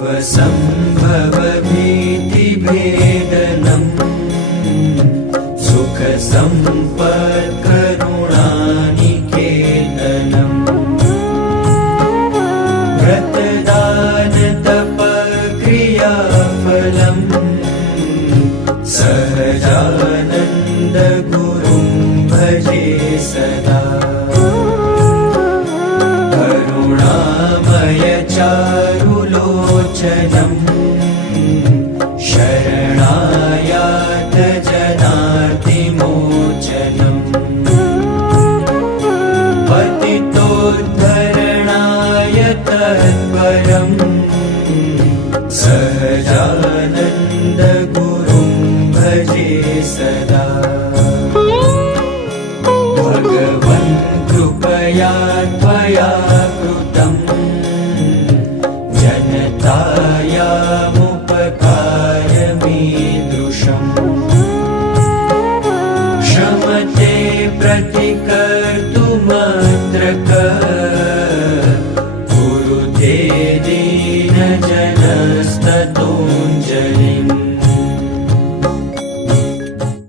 भवसम्भवभीतिभेदनम् सुखसम्पत्करुणानिकेतनम् व्रतदानतपक्रियाफलम् सहजानन्दगुरुं भजे सदा करुणामयचारुलोचनम् शरणायात जनार्तिमोचनम् पतितोद्धरणाय तत्परम् सहजानन्दगुरुं भजे सदा भगवन् कृपया त्वया कृतम् जनतायामुपकारमीदृशम् क्षमते प्रतिक